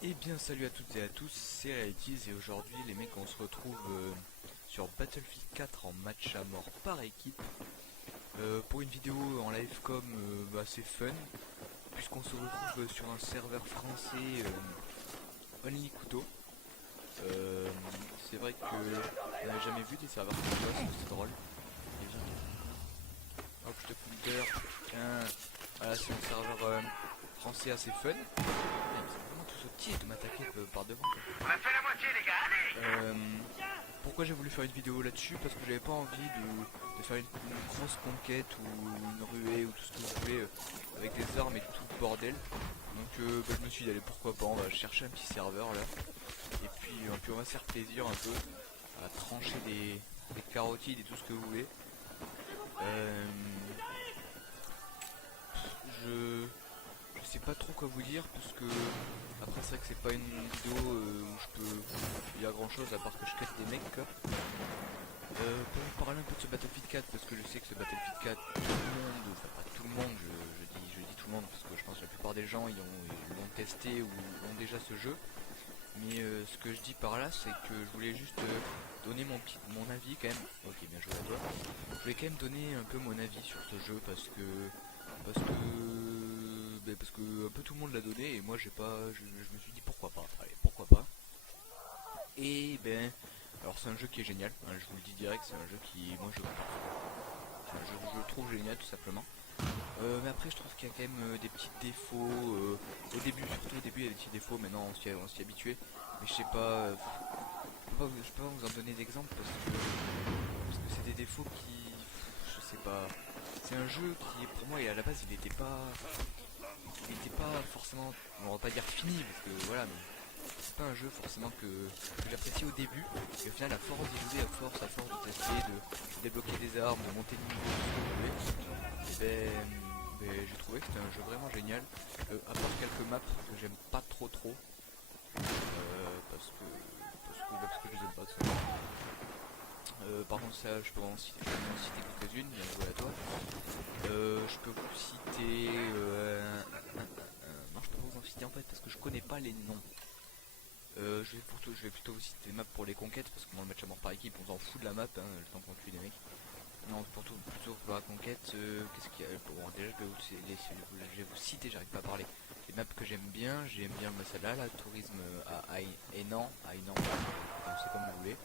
Eh bien salut à toutes et à tous, c'est Realities et aujourd'hui les mecs on se retrouve sur Battlefield 4 en match à mort par équipe pour une vidéo en live com assez fun puisqu'on se retrouve sur un serveur français Only Couteau. C'est vrai que on n'avait jamais vu des serveurs comme ça, c'est drôle. Et viens, hop je te counter, tiens, voilà c'est un serveur français assez fun. Putain, ils sont vraiment tous au pied de m'attaquer par devant quoi. On a fait la moitié, les gars, allez! Pourquoi j'ai voulu faire une vidéo là-dessus? Parce que j'avais pas envie de faire une grosse conquête ou une ruée ou tout ce que vous voulez avec des armes et tout le bordel. Donc je me suis dit allez pourquoi pas, on va chercher un petit serveur là. Et puis on va se faire plaisir un peu à trancher des carotides et tout ce que vous voulez. Je sais pas trop quoi vous dire parce que après c'est vrai que c'est pas une vidéo où je peux dire grand chose à part que je casse des mecs quoi. Pour vous parler un peu de ce Battlefield 4 parce que je sais que ce Battlefield 4 tout le monde, enfin pas tout le monde, je dis tout le monde parce que je pense que la plupart des gens ils l'ont testé ou ont déjà ce jeu. Mais ce que je dis par là c'est que je voulais juste donner mon avis quand même. Ok bien joué à toi. Je voulais quand même donner un peu mon avis sur ce jeu parce que un peu tout le monde l'a donné et moi j'ai pas je me suis dit pourquoi pas, allez pourquoi pas. Et ben alors c'est un jeu qui est génial, hein, je vous le dis direct, c'est un jeu qui moi je le trouve génial tout simplement. Mais après je trouve qu'il y a quand même des petits défauts au début, surtout au début il y a des petits défauts, maintenant on s'y est habitué. Mais je sais pas, je peux pas vous en donner d'exemple parce que c'est des défauts qui je sais pas. C'est un jeu qui pour moi et à la base il était pas forcément, on va pas dire fini parce que voilà, mais c'est pas un jeu forcément que j'apprécie au début. Et au final, à force d'y jouer, à force de tester, de débloquer des armes, de monter de niveau, tout ce que vous voulez, j'ai trouvé que c'était un jeu vraiment génial. À part quelques maps que j'aime pas trop, parce que je les aime pas. Par contre, ça, je peux en citer quelques-unes. Bien joué à toi. Je peux vous citer. Non, je peux pas vous en citer en fait parce que je connais pas les noms. Je vais plutôt vous citer des maps pour les conquêtes parce que moi le match à mort par équipe on s'en fout de la map, hein, le temps qu'on tue les mecs. Non, plutôt pour la conquête, qu'est-ce qu'il y a? Bon, déjà je vais vous citer, j'arrive pas à parler. Les maps que j'aime bien celle-là, la tourisme à Hénan, c'est comme vous voulez.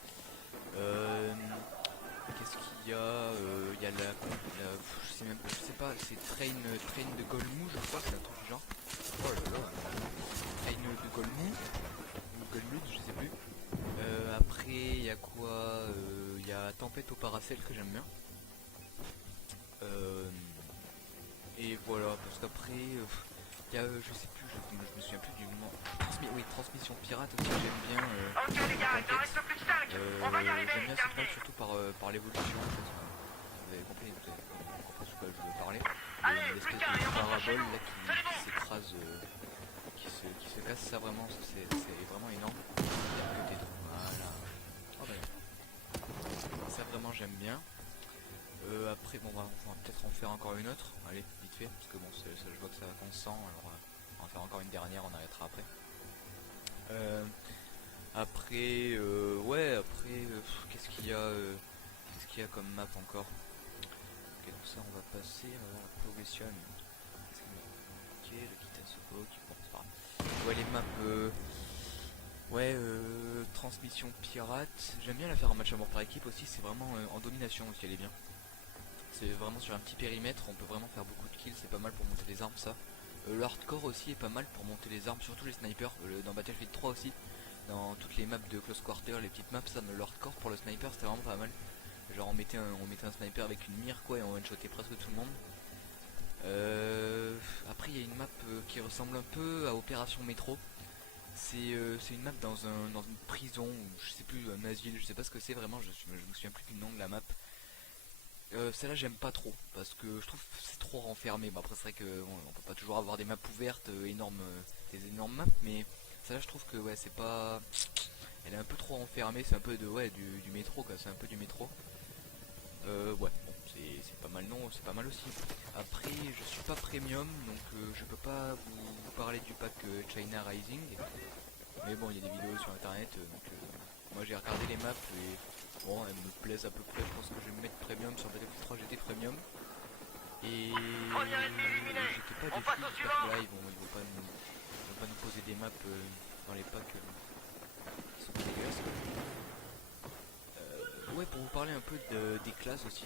Qu'est-ce qu'il y a? Il y a je sais pas, c'est Train de Golmou, je crois, c'est un truc du genre. Oh là là, Train de Golmou ou Golmud, je sais plus. Après, il y a quoi? Il y a Tempête au Paracel que j'aime bien. Et voilà, parce qu'après, il y a, je sais plus, je me souviens plus du nom. Transmission pirate aussi, j'aime bien. Ok, les gars, il n'en reste plus que 5! On va y arriver, J'aime bien cette map terminé! surtout par l'évolution. Vous avez compris, de quoi je veux parler. Allez, plus L'espèce qu'un de et on rentre chez parabole nous! là C'est qui bon! s'écrase, qui se casse, ça vraiment, c'est vraiment énorme. Il y a que des trous, voilà. Oh bah, ça vraiment j'aime bien. Après bon on va peut-être en faire encore une autre, allez vite fait, parce que bon je vois que ça va qu'on sent, alors on va faire encore une dernière, on arrêtera après. Après qu'est-ce qu'il y a comme map encore? Ok donc ça on va passer, on va voir la progression. Ok le kit à Soko, ok bon c'est pas grave. Ouais les maps transmission pirate, j'aime bien la faire en match à mort par équipe aussi, c'est vraiment en domination aussi elle est bien. C'est vraiment sur un petit périmètre, on peut vraiment faire beaucoup de kills, c'est pas mal pour monter les armes ça. Le hardcore aussi est pas mal pour monter les armes, surtout les snipers, dans Battlefield 3 aussi. Dans toutes les maps de Close Quarter, les petites maps, ça, le hardcore pour le sniper c'était vraiment pas mal. Genre on mettait un sniper avec une mire quoi et on one-shotait presque tout le monde. Après il y a une map qui ressemble un peu à Opération Métro. C'est une map dans une prison, ou je sais plus, un asile, je sais pas ce que c'est vraiment, je me souviens plus du nom de la map. Celle-là j'aime pas trop parce que je trouve que c'est trop renfermé. Bon, après c'est vrai que on peut pas toujours avoir des maps ouvertes des énormes maps, mais celle-là je trouve que ouais c'est pas, elle est un peu trop renfermée. C'est un peu du métro quoi, c'est un peu du métro. Ouais bon c'est pas mal, non c'est pas mal aussi. Après je suis pas premium donc je peux pas vous parler du pack China Rising. Mais bon, il y a des vidéos sur internet, donc moi j'ai regardé les maps et bon, elles me plaisent à peu près. Je pense que je vais me mettre premium sur Battlefield 3 GT premium. Et Premier ennemi éliminé. j'étais pas On déçu, passe au j'espère que suivant. là ils vont pas nous poser des maps dans les packs qui sont dégueulasses. Ouais, pour vous parler un peu des classes aussi,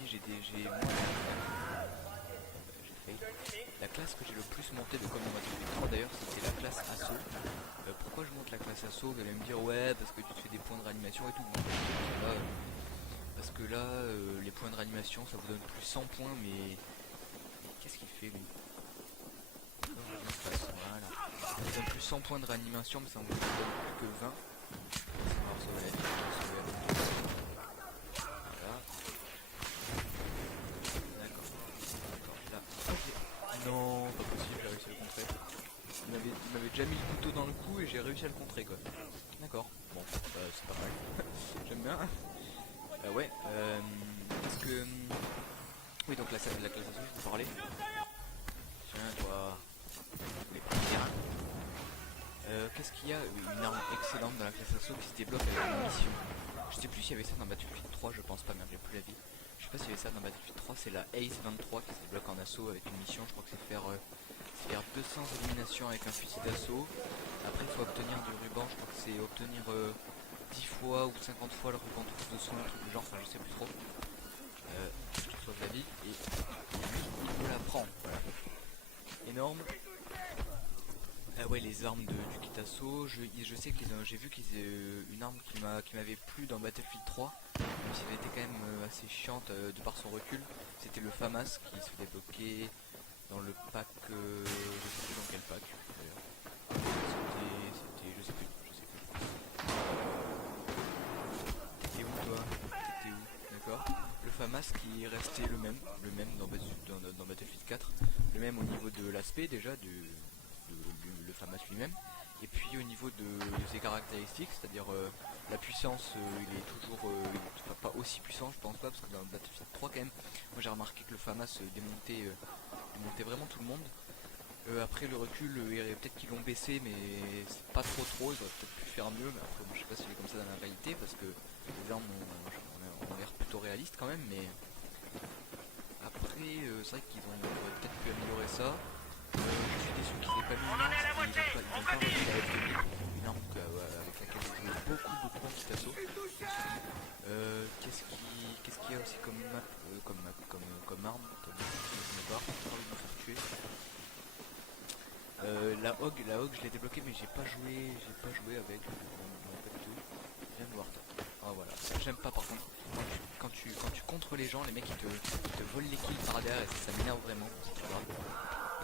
la classe que j'ai le plus montée de comme dans Battlefield 3 d'ailleurs, c'était la classe assaut. Pourquoi je monte la classe assaut? Vous allez me dire ouais parce que tu te fais des points de réanimation et tout. Parce que là, les points de réanimation ça vous donne plus 100 points, mais qu'est-ce qu'il fait lui? Voilà. Ça vous donne plus 100 points de réanimation, mais ça vous donne plus que 20. Alors ça va la vie, voilà. D'accord, là. Ok. Non, pas possible, j'ai réussi à le contrer. Il m'avait déjà mis le couteau dans le cou et j'ai réussi à le contrer quoi. D'accord, bon, c'est pas mal. J'aime bien. Ouais, parce que... oui, donc la classe assaut, je vous parlais. Tiens, toi... les premières. Qu'est-ce qu'il y a? Oui, une arme excellente dans la classe assaut qui se débloque avec une mission. Je sais plus s'il y avait ça dans Battlefield 3, je pense pas, merde, j'ai plus la vie. Je sais pas s'il y avait ça dans Battlefield 3, c'est la Ace 23 qui se débloque en assaut avec une mission, je crois que c'est faire 200 éliminations avec un fusil d'assaut. Après il faut obtenir du ruban, je crois que c'est obtenir 10 fois ou 50 fois le ruban de soin, un truc du genre, enfin je sais plus trop. Je te sauve la vie et il me la prend, voilà. Énorme. Ouais, les armes du kit assaut, je sais que j'ai vu qu'ils une arme qui m'avait plu dans Battlefield 3, même si elle était quand même assez chiante de par son recul, c'était le FAMAS qui se débloquait dans le pack, je sais plus dans quel pack d'ailleurs. C'était, je sais plus. T'étais où toi? T'étais où? D'accord. Le FAMAS qui restait le même dans Battlefield 4, le même au niveau de l'aspect déjà, le FAMAS lui-même, et puis au niveau de ses caractéristiques, c'est-à-dire la puissance, il est toujours pas aussi puissant, je pense pas, parce que dans Battlefield 3 quand même, moi j'ai remarqué que le FAMAS démontait vraiment tout le monde. Après le recul, peut-être qu'ils l'ont baissé, mais c'est pas trop, ils auraient peut-être pu faire mieux, mais après moi, je sais pas si c'est comme ça dans la réalité, parce que les armes ont l'air plutôt réalistes quand même, mais après c'est vrai qu'ils auraient peut-être pu améliorer ça. Je suis déçu qu'ils aient pas mis une arme, ils ont pas réussi à obtenir une arme avec laquelle je jouais beaucoup en petit assaut. Qu'est-ce qu'il y a aussi comme map, comme arme? Attendez, je me barre, j'ai pas envie de me faire tuer. La Hog je l'ai débloquée mais j'ai pas joué avec, je viens de voir ça. Ah voilà, j'aime pas par contre, quand tu contres les gens, les mecs ils te volent les kills par derrière et ça m'énerve vraiment, c'est pas grave.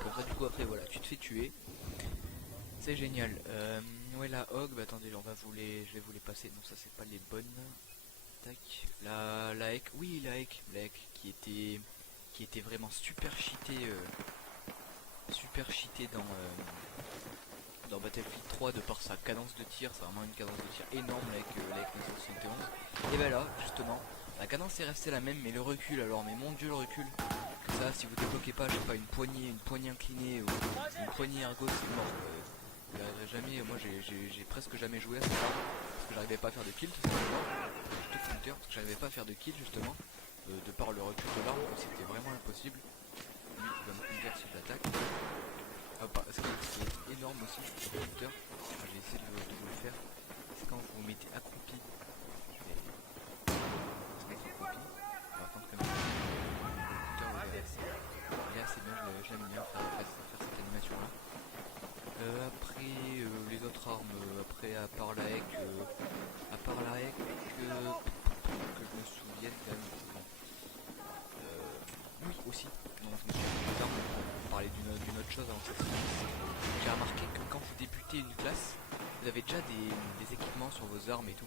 Comme ça du coup après voilà, tu te fais tuer, c'est génial. Ouais la Hog, bah attendez, je vais vous les passer, non ça c'est pas les bonnes. Tac, la Ek, oui la Ek qui était vraiment super cheatée dans Battlefield 3 de par sa cadence de tir, c'est vraiment une cadence de tir énorme avec la Ek 971. Et bah là, justement, la cadence est restée la même, mais le recul alors, mais mon dieu le recul, ça si vous débloquez pas, je sais pas, une poignée inclinée ou une poignée ergo, c'est mort. Jamais, moi j'ai presque jamais joué à ça, parce que j'arrivais pas à faire de kill tout simplement, parce que j'arrivais pas à faire de kill justement, de par le recul de l'arme, c'était vraiment impossible. Lui il va me couvrir si je l'attaque. Ah, bah, ce qui est énorme aussi sur le Twitter, j'ai essayé de vous le faire, c'est quand vous vous mettez accroupi, je vais se mettre accroupi, on va attendre que le Twitter il est assez bien, je l'aime bien faire cette animation là. Après les autres armes, après à part la Ek, que je me souvienne quand même, bon. Oui aussi, non, je me souviens des armes, on parlait d'une autre chose avant que ça se finisse. J'ai remarqué que quand vous débutez une classe, vous avez déjà des équipements sur vos armes et tout.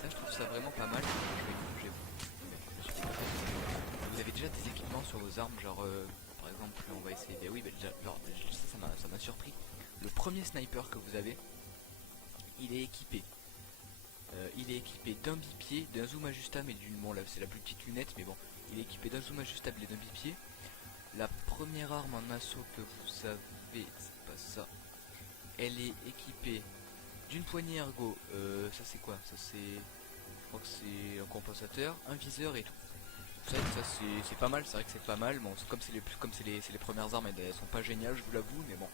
Ça je trouve ça vraiment pas mal. Vous avez déjà des équipements sur vos armes, genre par exemple on va essayer, bah oui bah déjà, genre, ça m'a surpris. Le premier sniper que vous avez, il est équipé d'un bipied, d'un zoom ajustable et d'une... Bon là c'est la plus petite lunette mais bon, il est équipé d'un zoom ajustable et d'un bipied. La première arme en assaut que vous avez, c'est pas ça, elle est équipée d'une poignée ergo. Ça c'est quoi? Ça c'est... Je crois que c'est un compensateur, un viseur et tout. Ça c'est pas mal, c'est vrai que c'est pas mal. Bon, comme c'est les premières armes, elles sont pas géniales, je vous l'avoue, mais bon.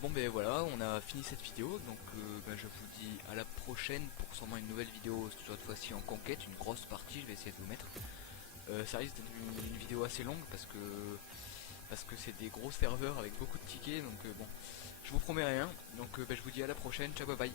Bon ben voilà, on a fini cette vidéo, donc ben, je vous dis à la prochaine pour sûrement une nouvelle vidéo, cette fois-ci en conquête, une grosse partie, je vais essayer de vous mettre. Ça risque d'être une vidéo assez longue parce que c'est des gros serveurs avec beaucoup de tickets, donc bon, je vous promets rien, donc ben, je vous dis à la prochaine, ciao bye bye.